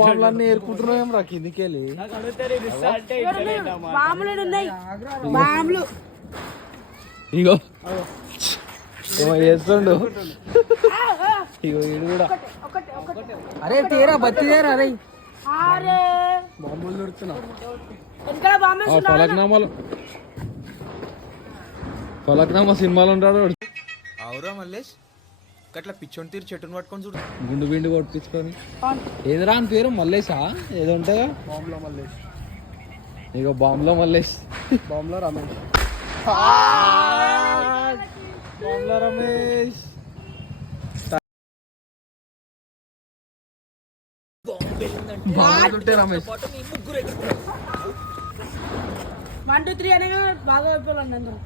బాంబులన్నీ ఏరుకుంటున్నాం రా కిందికెళ్ళి. ఇగో చేస్తుండు. ఇగో ఈడు కూడా. అరే తీరా బతి తీరా. అరే బాంబులు దొరుకుతున్నా. ఫలక్నామా సినిమాలు ఉంటాడు. అవురా మల్లేష్ గట్లా పిచ్చోని తీరు చెట్టును పట్టుకొని చూడు. గుండు బిండు కొట్టించుకొని. ఏదిరా అని పేరు మల్లేషా ఏదో ఉంటుందా? బాంబులో మల్లేష్. ఇగో బాంబులో మల్లేష్. బాంబులో రమేష్. బాంబులో రమేష్. రమేష్ 1 2 3 అనగా బాగా అయిపోవాలండి అందరూ.